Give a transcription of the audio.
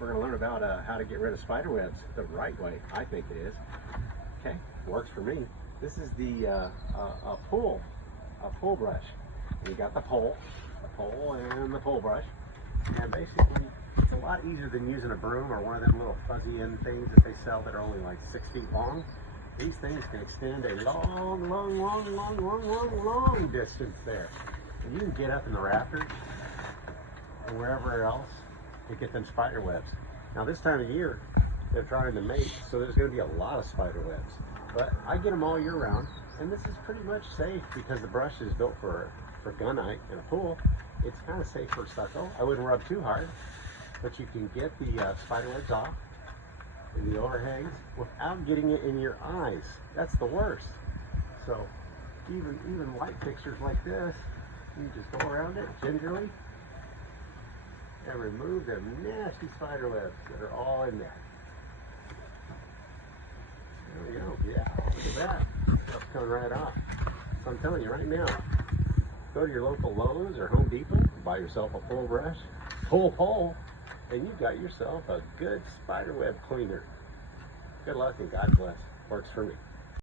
We're going to learn about how to get rid of spider webs the right way. I think it is. Okay, works for me. This is the a pull brush. You got the pole and the pull brush, and basically it's a lot easier than using a broom or one of them little fuzzy end things that they sell that are only like 6 feet long. These things can extend a long distance there. And you can get up in the rafters and wherever else to get them spider webs. Now this time of year, they're trying to mate, so there's going to be a lot of spider webs. But I get them all year round, and this is pretty much safe because the brush is built for gunite in a pool. It's kind of safe for stucco. I wouldn't rub too hard, but you can get the spider webs off in the overhangs without getting it in your eyes. That's the worst. So even light fixtures like this, you just go around it gingerly and remove them nasty spider webs that are all in there. There we go. Yeah, look at that. Stuff's coming right off. So I'm telling you right now, go to your local Lowe's or Home Depot, buy yourself a pull brush, pull pole, and you got yourself a good spider web cleaner. Good luck and God bless. Works for me.